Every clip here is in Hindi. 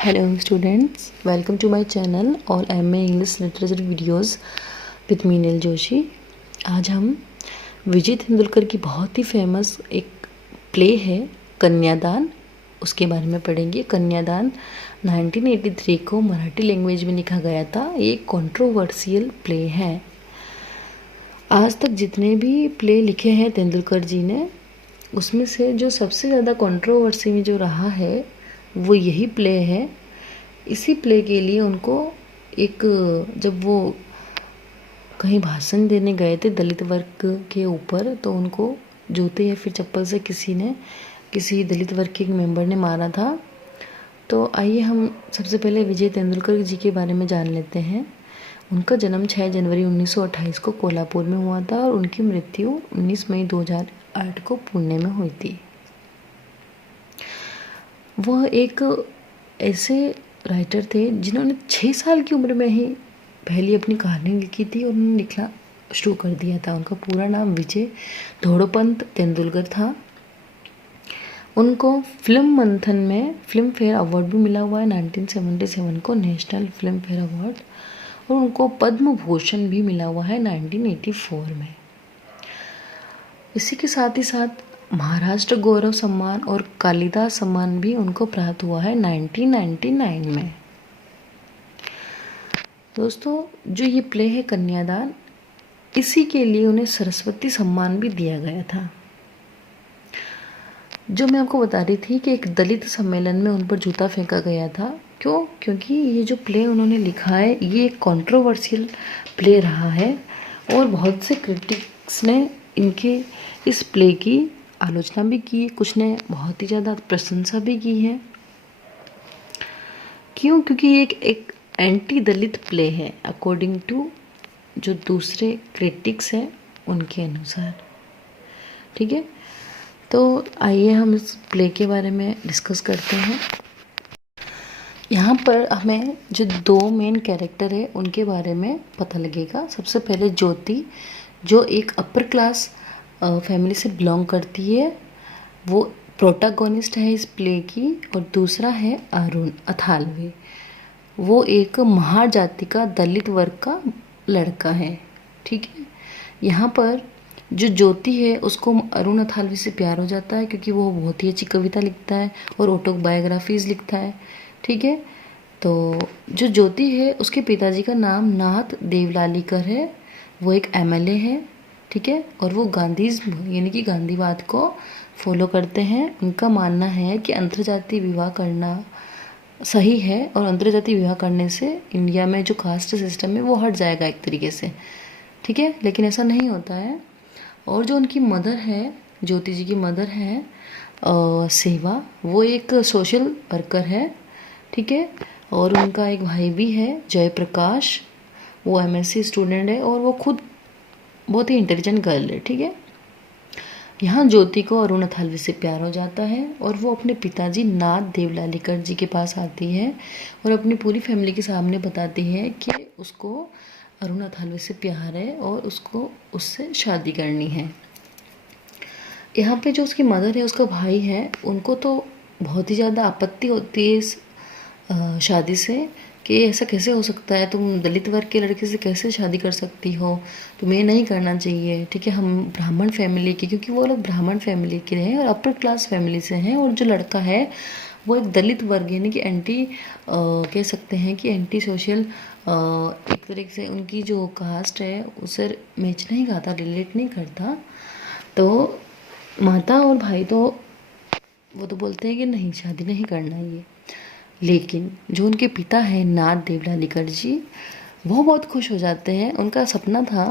Hello students, welcome to my channel All MA English Literature Videos with Meenal Joshi. आज हम विजय तेंदुलकर की बहुत ही फेमस एक प्ले है कन्यादान, उसके बारे में पढ़ेंगे। कन्यादान 1983 को मराठी लैंग्वेज में लिखा गया था। ये एक कंट्रोवर्शियल प्ले है। आज तक जितने भी प्ले लिखे हैं तेंदुलकर जी ने, उसमें से जो सबसे ज़्यादा कंट्रोवर्सी में जो रहा है वो यही प्ले है। इसी प्ले के लिए उनको एक, जब वो कहीं भाषण देने गए थे दलित वर्ग के ऊपर, तो उनको जूते या फिर चप्पल से किसी दलित वर्ग के एक मेंबर ने मारा था। तो आइए हम सबसे पहले विजय तेंदुलकर जी के बारे में जान लेते हैं। उनका जन्म 6 जनवरी 1928 को कोल्हापुर में हुआ था और उनकी मृत्यु 19 मई 2008 को पुणे में हुई थी। वह एक ऐसे राइटर थे जिन्होंने 6 साल की उम्र में ही पहली अपनी कहानी लिखी थी और उन्होंने लिखना शुरू कर दिया था। उनका पूरा नाम विजय धोड़ोपंत तेंदुलकर था। उनको फिल्म मंथन में फिल्म फेयर अवार्ड भी मिला हुआ है 1977 को, नेशनल फिल्म फेयर अवार्ड, और उनको पद्म भूषण भी मिला हुआ है 1984 में। इसी के साथ ही साथ महाराष्ट्र गौरव सम्मान और कालिदास सम्मान भी उनको प्राप्त हुआ है 1999 में। दोस्तों, जो ये प्ले है कन्यादान, इसी के लिए उन्हें सरस्वती सम्मान भी दिया गया था। जो मैं आपको बता रही थी कि एक दलित सम्मेलन में उन पर जूता फेंका गया था। क्यों? क्योंकि ये जो प्ले उन्होंने लिखा है ये एक कंट्रोवर्शियल प्ले रहा है और बहुत से क्रिटिक्स ने इनके इस प्ले की आलोचना भी की, कुछ ने बहुत ही ज़्यादा प्रशंसा भी की है। क्यों? क्योंकि ये एक एंटी दलित प्ले है अकॉर्डिंग टू जो दूसरे क्रिटिक्स हैं उनके अनुसार। ठीक है, तो आइए हम इस प्ले के बारे में डिस्कस करते हैं। यहाँ पर हमें जो 2 मेन कैरेक्टर है उनके बारे में पता लगेगा। सबसे पहले ज्योति, जो एक अपर क्लास फैमिली से बिलोंग करती है, वो प्रोटागोनिस्ट है इस प्ले की। और दूसरा है अरुण अथालवे, वो एक महार जाति का दलित वर्ग का लड़का है। ठीक है, यहाँ पर जो ज्योति है उसको अरुण अथालवे से प्यार हो जाता है क्योंकि वो बहुत ही अच्छी कविता लिखता है और ऑटोबायोग्राफीज लिखता है। ठीक है, तो जो ज्योति है उसके पिताजी का नाम नाथ देवलालीकर है, वो एक एमएलए है। ठीक है, और वो गांधीज़्म यानी कि गांधीवाद को फॉलो करते हैं। उनका मानना है कि अंतर्जातीय विवाह करना सही है और अंतर्जातीय विवाह करने से इंडिया में जो कास्ट सिस्टम है वो हट जाएगा एक तरीके से। ठीक है, लेकिन ऐसा नहीं होता है। और जो उनकी मदर है, ज्योति जी की मदर है सेवा, वो एक सोशल वर्कर है। ठीक है, और उनका एक भाई भी है जयप्रकाश, वो एमएससी स्टूडेंट है और वो खुद बहुत ही इंटेलिजेंट गर्ल है। ठीक है, यहाँ ज्योति को अरुण अथालवे से प्यार हो जाता है और वो अपने पिताजी नाथ देवलालीकर जी के पास आती है और अपनी पूरी फैमिली के सामने बताती है कि उसको अरुण अथालवे से प्यार है और उसको उससे शादी करनी है। यहाँ पे जो उसकी मदर है, उसका भाई है, उनको तो बहुत ही ज़्यादा आपत्ति होती है इस शादी से कि ऐसा कैसे हो सकता है, तुम दलित वर्ग के लड़के से कैसे शादी कर सकती हो, तुम्हें नहीं करना चाहिए। ठीक है, हम ब्राह्मण फैमिली की, क्योंकि वो लोग ब्राह्मण फैमिली के हैं और अपर क्लास फैमिली से हैं, और जो लड़का है वो एक दलित वर्ग यानी कि एंटी कह सकते हैं कि एंटी सोशल, एक तरीके से उनकी जो कास्ट है उसे मैच नहीं खाता, रिलेट नहीं करता। तो माता और भाई तो वो तो बोलते हैं कि नहीं, शादी नहीं करना ये। लेकिन जो उनके पिता हैं नाथ देवलालीकर जी, वो बहुत खुश हो जाते हैं। उनका सपना था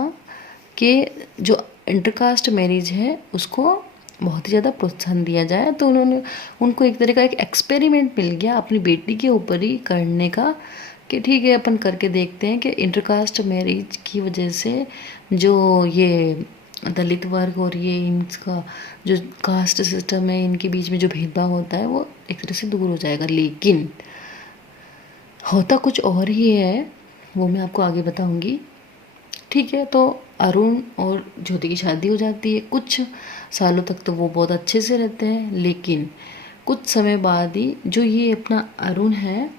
कि जो इंटरकास्ट मैरिज है उसको बहुत ही ज़्यादा प्रोत्साहन दिया जाए। तो उनको एक तरह का एक एक्सपेरिमेंट मिल गया अपनी बेटी के ऊपर ही करने का कि ठीक है, अपन करके देखते हैं कि इंटरकास्ट मैरिज की वजह से जो ये दलित वर्ग और ये इनका जो कास्ट सिस्टम है, इनके बीच में जो भेदभाव होता है वो एक तरह से दूर हो जाएगा। लेकिन होता कुछ और ही है, वो मैं आपको आगे बताऊंगी। ठीक है, तो अरुण और ज्योति की शादी हो जाती है। कुछ सालों तक तो वो बहुत अच्छे से रहते हैं, लेकिन कुछ समय बाद ही जो ये अपना अरुण है,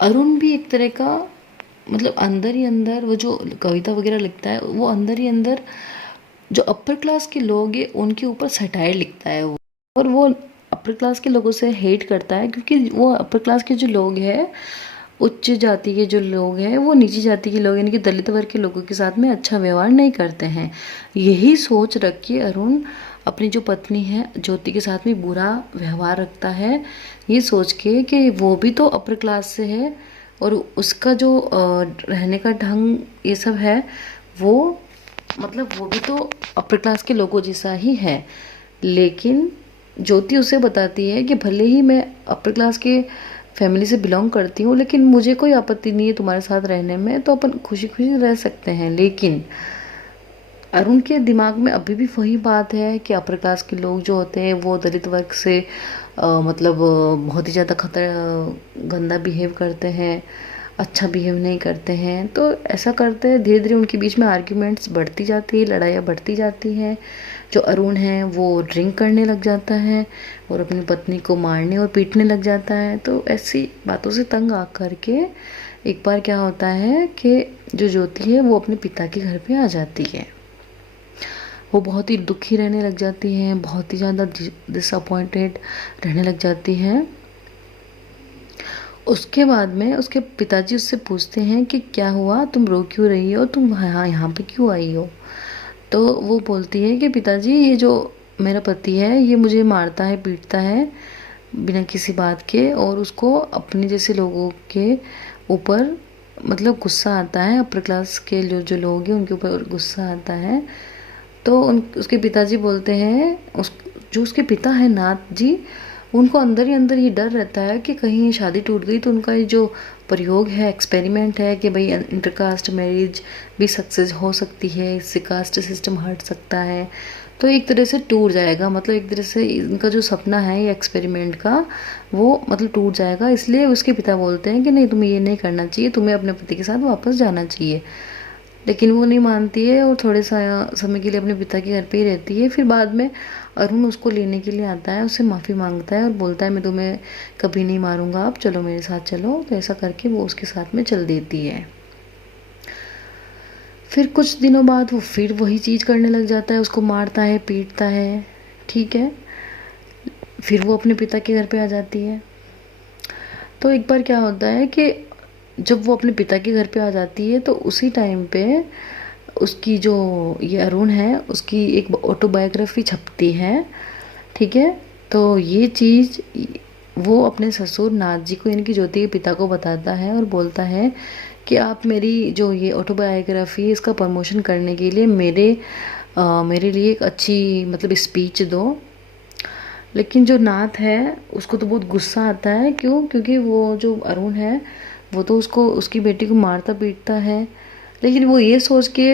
अरुण भी एक तरह का मतलब अंदर ही अंदर वो जो कविता वगैरह लिखता है वो अंदर ही अंदर जो अपर क्लास के लोग हैं उनके ऊपर सटायर लिखता है वो, और वो अपर क्लास के लोगों से हेट करता है क्योंकि वो अपर क्लास के जो लोग हैं, उच्च जाति के जो लोग हैं वो नीची जाति के लोग यानी कि दलित वर्ग के लोगों के साथ में अच्छा व्यवहार नहीं करते हैं। यही सोच रख के अरुण अपनी जो पत्नी है ज्योति के साथ में बुरा व्यवहार रखता है, ये सोच के कि वो भी तो अपर क्लास से है और उसका जो रहने का ढंग ये सब है वो मतलब वो भी तो अपर क्लास के लोगों जैसा ही है। लेकिन ज्योति उसे बताती है कि भले ही मैं अपर क्लास के फैमिली से बिलोंग करती हूँ लेकिन मुझे कोई आपत्ति नहीं है तुम्हारे साथ रहने में, तो अपन खुशी खुशी रह सकते हैं। लेकिन अरुण के दिमाग में अभी भी वही बात है कि अपर क्लास के लोग जो होते हैं वो दलित वर्ग से मतलब बहुत ही ज़्यादा गंदा बिहेव करते हैं, अच्छा बिहेव नहीं करते हैं। तो ऐसा करते हैं धीरे धीरे उनके बीच में आर्ग्यूमेंट्स बढ़ती जाती है, लड़ाइयाँ बढ़ती जाती हैं। जो अरुण है वो ड्रिंक करने लग जाता है और अपनी पत्नी को मारने और पीटने लग जाता है। तो ऐसी बातों से तंग आ करके एक बार क्या होता है कि जो ज्योति है वो अपने पिता के घर पे आ जाती है। वो बहुत ही दुखी रहने लग जाती हैं, बहुत ही ज़्यादा डिसअपॉइंटेड रहने लग जाती हैं। उसके बाद में उसके पिताजी उससे पूछते हैं कि क्या हुआ, तुम रो क्यों रही हो, तुम यहाँ पे क्यों आई हो। तो वो बोलती है कि पिताजी ये जो मेरा पति है ये मुझे मारता है पीटता है बिना किसी बात के, और उसको अपने जैसे लोगों के ऊपर मतलब गुस्सा आता है, अपर क्लास के जो लोग हैं उनके ऊपर गुस्सा आता है। तो उसके पिताजी बोलते हैं जो उसके पिता है नाथ जी, उनको अंदर ही अंदर ये डर रहता है कि कहीं ये शादी टूट गई तो उनका ये जो प्रयोग है, एक्सपेरिमेंट है कि भाई इंटरकास्ट मैरिज भी सक्सेस हो सकती है, इससे कास्ट सिस्टम हट सकता है, तो एक तरह से टूट जाएगा। मतलब एक तरह से इनका जो सपना है ये एक्सपेरिमेंट का वो मतलब टूट जाएगा। इसलिए उसके पिता बोलते हैं कि नहीं, तुम्हें ये नहीं करना चाहिए, तुम्हें अपने पति के साथ वापस जाना चाहिए। लेकिन वो नहीं मानती है और थोड़े सा समय के लिए अपने पिता के घर पे ही रहती है। फिर बाद में अरुण उसको लेने के लिए आता है, उससे माफ़ी मांगता है और बोलता है मैं तुम्हें कभी नहीं मारूंगा, आप चलो मेरे साथ चलो। तो ऐसा करके वो उसके साथ में चल देती है। फिर कुछ दिनों बाद वो फिर वही चीज़ करने लग जाता है, उसको मारता है पीटता है, ठीक है। फिर वो अपने पिता के घर पे आ जाती है। तो एक बार क्या होता है कि जब वो अपने पिता के घर पे आ जाती है तो उसी टाइम पे उसकी जो ये अरुण है उसकी एक ऑटोबायोग्राफी छपती है, ठीक है। तो ये चीज़ वो अपने ससुर नाथ जी को यानी कि ज्योति के पिता को बताता है और बोलता है कि आप मेरी जो ये ऑटोबायोग्राफी है इसका प्रमोशन करने के लिए मेरे लिए एक अच्छी मतलब स्पीच दो। लेकिन जो नाथ है उसको तो बहुत गुस्सा आता है, क्योंकि वो जो अरुण है वो तो उसकी बेटी को मारता पीटता है। लेकिन वो ये सोच के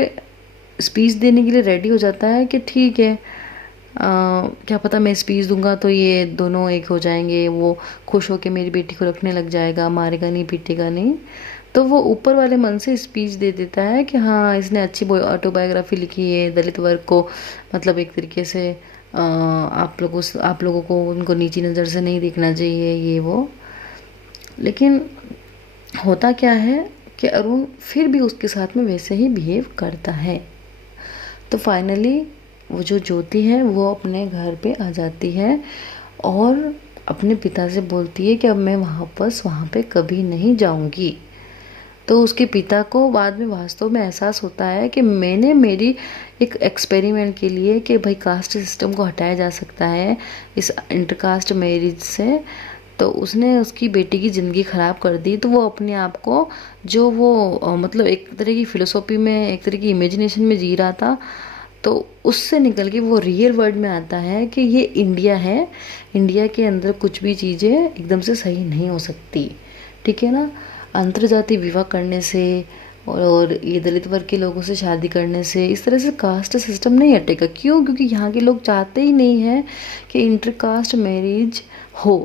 स्पीच देने के लिए रेडी हो जाता है कि ठीक है, क्या पता मैं स्पीच दूंगा तो ये दोनों एक हो जाएंगे, वो खुश होकर मेरी बेटी को रखने लग जाएगा, मारेगा नहीं पीटेगा नहीं। तो वो ऊपर वाले मन से स्पीच दे देता है कि हाँ इसने अच्छी ऑटोबायोग्राफी लिखी है, दलित वर्ग को मतलब एक तरीके से आप लोगों को उनको नीची नज़र से नहीं देखना चाहिए ये वो। लेकिन होता क्या है कि अरुण फिर भी उसके साथ में वैसे ही बिहेव करता है। तो फाइनली वो जो ज्योति है वो अपने घर पे आ जाती है और अपने पिता से बोलती है कि अब मैं वापस वहाँ पे कभी नहीं जाऊँगी। तो उसके पिता को बाद में वास्तव में एहसास होता है कि मैंने मेरी एक एक्सपेरिमेंट के लिए कि भाई कास्ट सिस्टम को हटाया जा सकता है इस इंटरकास्ट मैरिज से, तो उसने उसकी बेटी की ज़िंदगी ख़राब कर दी। तो वो अपने आप को जो वो मतलब एक तरह की फ़िलोसॉफी में एक तरह की इमेजिनेशन में जी रहा था, तो उससे निकल के वो रियल वर्ल्ड में आता है कि ये इंडिया है, इंडिया के अंदर कुछ भी चीज़ें एकदम से सही नहीं हो सकती, ठीक है ना। अंतर्जातीय विवाह करने से और ये दलित वर्ग के लोगों से शादी करने से इस तरह से कास्ट सिस्टम नहीं हटेगा। क्योंकि यहाँ के लोग चाहते ही नहीं हैं कि इंटरकास्ट मैरिज हो,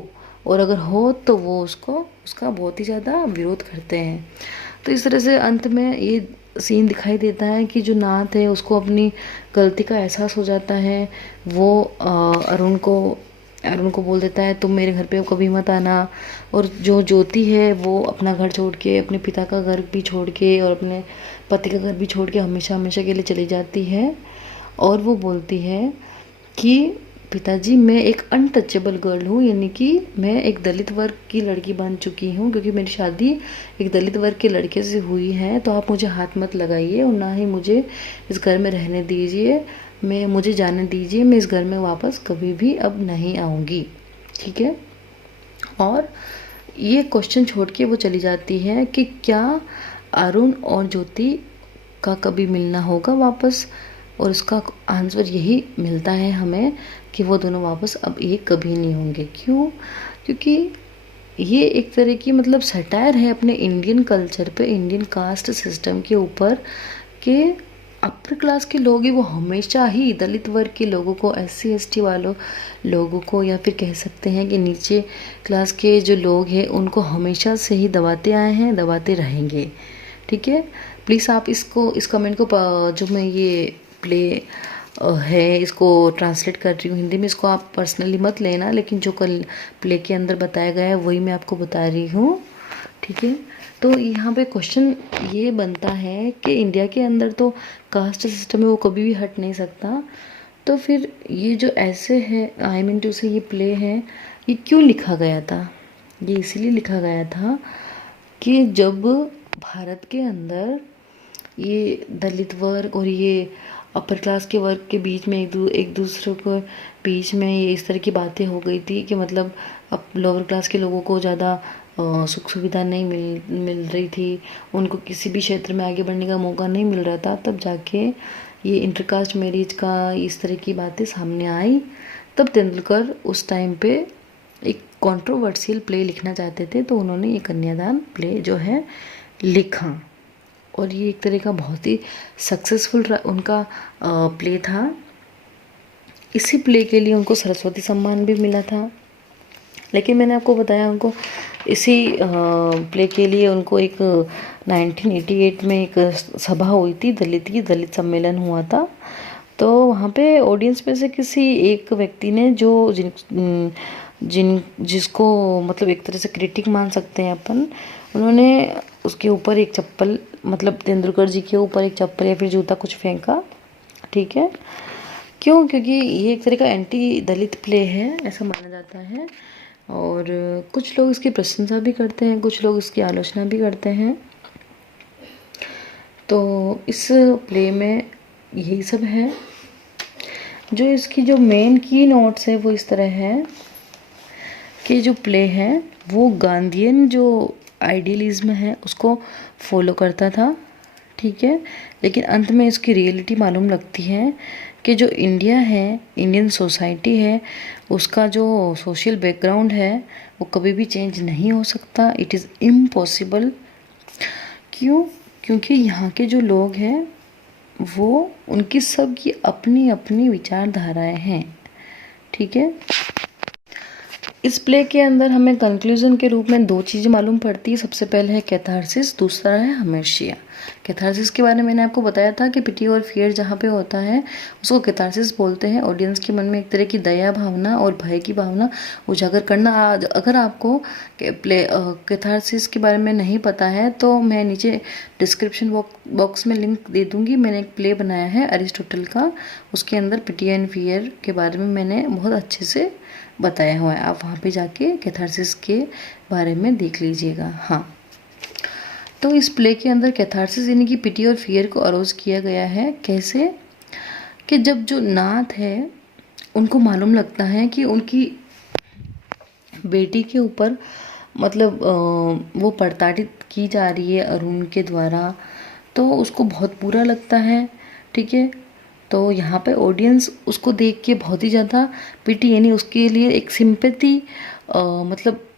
और अगर हो तो वो उसका बहुत ही ज़्यादा विरोध करते हैं। तो इस तरह से अंत में ये सीन दिखाई देता है कि जो नाथ है उसको अपनी गलती का एहसास हो जाता है। वो अरुण को और उनको बोल देता है तुम मेरे घर पे कभी मत आना। और जो ज्योति है वो अपना घर छोड़ के, अपने पिता का घर भी छोड़ के और अपने पति का घर भी छोड़ के हमेशा हमेशा के लिए चली जाती है। और वो बोलती है कि पिताजी मैं एक अनटचेबल गर्ल हूँ, यानी कि मैं एक दलित वर्ग की लड़की बन चुकी हूँ, क्योंकि मेरी शादी एक दलित वर्ग के लड़के से हुई है, तो आप मुझे हाथ मत लगाइए और ना ही मुझे इस घर में रहने दीजिए, मुझे जाने दीजिए, मैं इस घर में वापस कभी भी अब नहीं आऊँगी। ठीक है। और ये क्वेश्चन छोड़ के वो चली जाती है कि क्या अरुण और ज्योति का कभी मिलना होगा वापस, और उसका आंसर यही मिलता है हमें कि वो दोनों वापस अब एक कभी नहीं होंगे। क्यों? क्योंकि ये एक तरह की मतलब सटायर है अपने इंडियन कल्चर पे, इंडियन कास्ट सिस्टम के ऊपर, कि अपर क्लास के लोग ही वो हमेशा ही दलित वर्ग के लोगों को, SC ST वालों लोगों को, या फिर कह सकते हैं कि नीचे क्लास के जो लोग हैं उनको हमेशा से ही दबाते आए हैं, दबाते रहेंगे। ठीक है। प्लीज़ आप इस कमेंट को जो मैं ये प्ले है इसको ट्रांसलेट कर रही हूँ हिंदी में, इसको आप पर्सनली मत लेना, लेकिन जो कल प्ले के अंदर बताया गया है वही मैं आपको बता रही हूँ। ठीक है। तो यहाँ पे क्वेश्चन ये बनता है कि इंडिया के अंदर तो कास्ट सिस्टम है वो कभी भी हट नहीं सकता, तो फिर ये जो ऐसे है टू से ये प्ले है ये क्यों लिखा गया था? ये इसीलिए लिखा गया था कि जब भारत के अंदर ये दलित वर्ग और ये अपर क्लास के वर्ग के बीच में एक दूसरे को बीच में ये इस तरह की बातें हो गई थी कि मतलब अब लोअर क्लास के लोगों को ज़्यादा सुख सुविधा नहीं मिल रही थी, उनको किसी भी क्षेत्र में आगे बढ़ने का मौका नहीं मिल रहा था, तब जाके ये इंटरकास्ट मैरिज का इस तरह की बातें सामने आई। तब तेंदुलकर उस टाइम पे एक कंट्रोवर्शियल प्ले लिखना चाहते थे, तो उन्होंने ये कन्यादान प्ले जो है लिखा, और ये एक तरह का बहुत ही सक्सेसफुल उनका प्ले था। इसी प्ले के लिए उनको सरस्वती सम्मान भी मिला था। लेकिन मैंने आपको बताया उनको इसी प्ले के लिए उनको एक 1988 में एक सभा हुई थी, दलित सम्मेलन हुआ था। तो वहाँ पे ऑडियंस में से किसी एक व्यक्ति ने जो जिसको मतलब एक तरह से क्रिटिक मान सकते हैं अपन, उन्होंने उसके ऊपर एक चप्पल, मतलब तेंदुलकर जी के ऊपर एक चप्पल या फिर जूता कुछ फेंका। ठीक है। क्यों? क्योंकि ये एक तरह का एंटी दलित प्ले है ऐसा माना जाता है, और कुछ लोग इसकी प्रशंसा भी करते हैं, कुछ लोग इसकी आलोचना भी करते हैं। तो इस प्ले में यही सब है। जो इसकी जो मेन की नोट्स है वो इस तरह है कि जो प्ले है वो गांधीयन जो आइडियलिज्म है उसको फॉलो करता था। ठीक है। लेकिन अंत में इसकी रियलिटी मालूम लगती है कि जो इंडिया है, इंडियन सोसाइटी है, उसका जो सोशल बैकग्राउंड है वो कभी भी चेंज नहीं हो सकता, इट इज़ इम्पॉसिबल। क्यों? क्योंकि यहाँ के जो लोग हैं वो उनकी सबकी अपनी अपनी विचारधाराएं हैं। ठीक है। इस प्ले के अंदर हमें कंक्लूजन के रूप में 2 चीज़ें मालूम पड़ती है। सबसे पहले है कैथारसिस, दूसरा है हमेशिया। कैथारसिस के बारे में मैंने आपको बताया था कि पिटी और फियर जहाँ पे होता है उसको कैथारसिस बोलते हैं। ऑडियंस के मन में एक तरह की दया भावना और भय की भावना उजागर करना। अगर आपको कैथारसिस के बारे में नहीं पता है तो मैं नीचे डिस्क्रिप्शन बॉक्स में लिंक दे दूँगी। मैंने एक प्ले बनाया है अरिस्टोटल का, उसके अंदर पिटी एंड फियर के बारे में मैंने बहुत अच्छे से बताया हुआ है, आप वहाँ पे जाके कैथारसिस के बारे में देख लीजिएगा। हाँ, तो इस प्ले के अंदर कैथारसिस यानी कि पिटी और फियर को अरोज किया गया है। कैसे? कि जब जो नाथ है उनको मालूम लगता है कि उनकी बेटी के ऊपर मतलब वो प्रताड़ित की जा रही है अरुण के द्वारा, तो उसको बहुत बुरा लगता है। ठीक है। तो यहाँ पे ऑडियंस उसको देख के बहुत ही ज़्यादा पिटी यानी उसके लिए एक सिंपैथी मतलब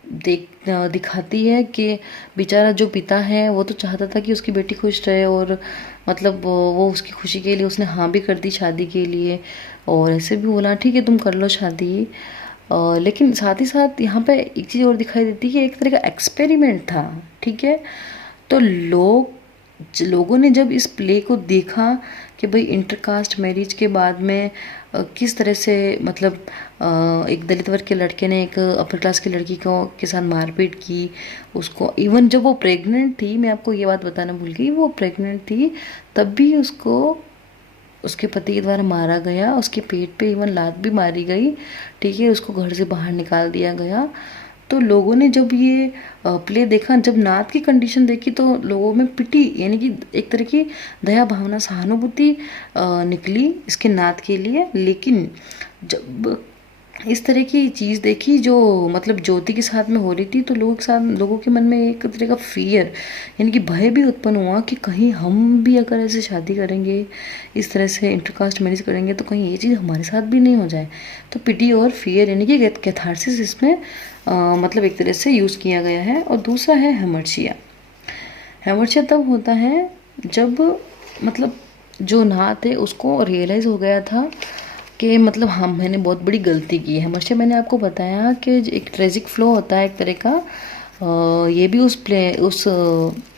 दिखाती है कि बेचारा जो पिता है वो तो चाहता था कि उसकी बेटी खुश रहे, और मतलब वो उसकी खुशी के लिए उसने हाँ भी कर दी शादी के लिए, और ऐसे भी बोला ठीक है तुम कर लो शादी। लेकिन साथ ही साथ यहाँ पे एक चीज़ और दिखाई देती है कि एक तरह का एक्सपेरिमेंट था। ठीक है। तो लोग लोगों ने जब इस प्ले को देखा कि भाई इंटरकास्ट मैरिज के बाद में किस तरह से मतलब एक दलित वर्ग के लड़के ने एक अपर क्लास की लड़की को के साथ मारपीट की, उसको इवन जब वो प्रेग्नेंट थी, मैं आपको ये बात बताना भूल गई, वो प्रेग्नेंट थी तब भी उसको उसके पति के द्वारा मारा गया, उसके पेट पे इवन लात भी मारी गई, ठीक है, उसको घर से बाहर निकाल दिया गया। तो लोगों ने जब ये प्ले देखा, जब नात की कंडीशन देखी तो लोगों में पिटी, यानी कि एक तरह की दया भावना सहानुभूति निकली इसके नात के लिए। लेकिन जब इस तरह की चीज़ देखी जो मतलब ज्योति के साथ में हो रही थी, तो लोगों के मन में एक तरह का फियर, यानी कि भय भी उत्पन्न हुआ कि कहीं हम भी अगर ऐसे शादी करेंगे, इस तरह से इंटरकास्ट मैरिज करेंगे, तो कहीं ये चीज़ हमारे साथ भी नहीं हो जाए। तो पिटी और फियर यानी कि कैथारसिस इसमें मतलब एक तरह से यूज़ किया गया है। और दूसरा है हेमर्शिया। हेमर्शिया तब होता है जब मतलब जो नात है उसको रियलाइज़ हो गया था कि मतलब हम मैंने बहुत बड़ी गलती की है। हेमर्शिया मैंने आपको बताया कि एक ट्रेजिक फ्लो होता है एक तरह का, ये भी उस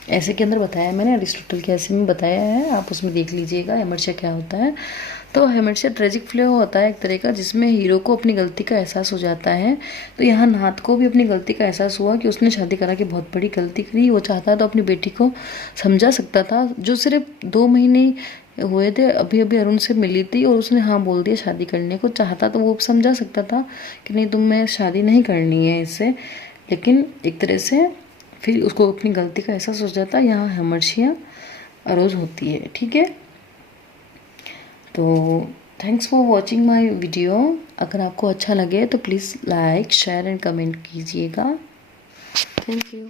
ऐसे के अंदर बताया मैंने, अरिस्टोटल के ऐसे में बताया है, आप उसमें देख लीजिएगा हेमर्शिया क्या होता है। तो हेमर्शिया ट्रेजिक फ्लो होता है एक तरह का जिसमें हीरो को अपनी गलती का एहसास हो जाता है। तो यहाँ नाथ को भी अपनी गलती का एहसास हुआ कि उसने शादी करा के बहुत बड़ी गलती करी। वो चाहता तो अपनी बेटी को समझा सकता था, जो सिर्फ 2 महीने हुए थे, अभी अभी अरुण से मिली थी और उसने हाँ बोल दिया शादी करने को। चाहता तो वो समझा सकता था कि नहीं तुम्हें शादी नहीं करनी है इससे, लेकिन एक तरह से फिर उसको अपनी गलती का एहसास हो जाता है। यहाँ हेमर्शिया अरोज होती है, ठीक है। तो thanks for watching my video. अगर आपको अच्छा लगे तो please like share and comment कीजिएगा। Thank you.